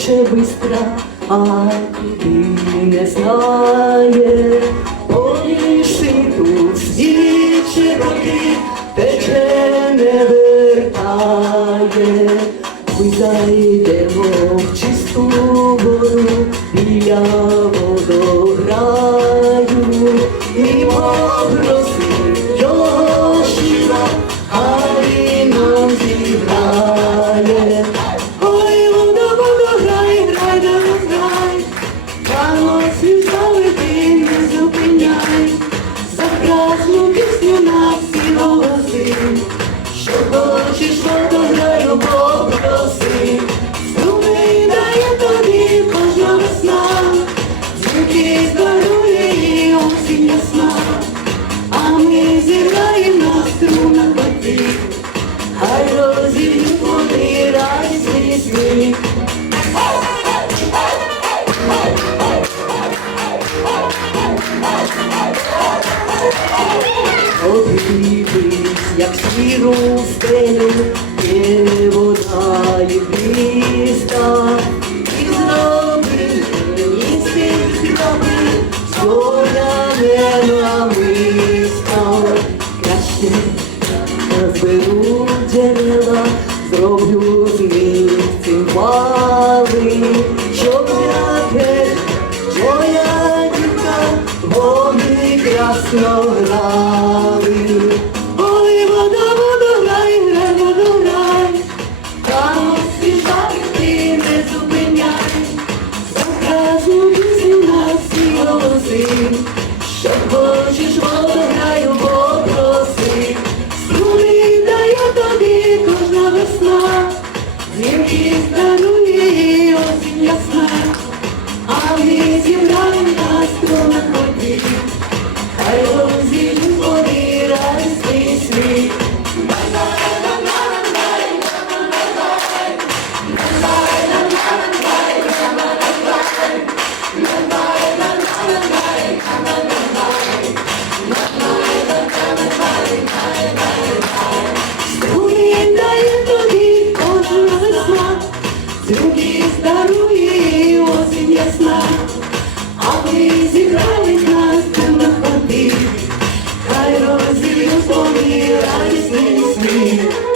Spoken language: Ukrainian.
тече бистра, а куди не знає, Поліши тут свічі роки, тече не вертає, ми зайдемо в чисту воду біля водограю хочеш, водограю, попроси, Струми дає тобі кожна весна, звуки здоров'я і осінь ясна, а ми зіграємо на струнах воді, хай розі радісний сміх. Обійдись, як сіру стелю, є вода і піста, і зроби мені з тих хроби, що я не намиста. Краще зберу джерела, зроблю з них цимбали, щоб яке моя дівка, вони красно грала. хочеш воду граю, попроси, струни даю тобі кожна весна, зірки здарує осінь ясна, а ми зібрали на струнах води. don't see you for me, I just need to see.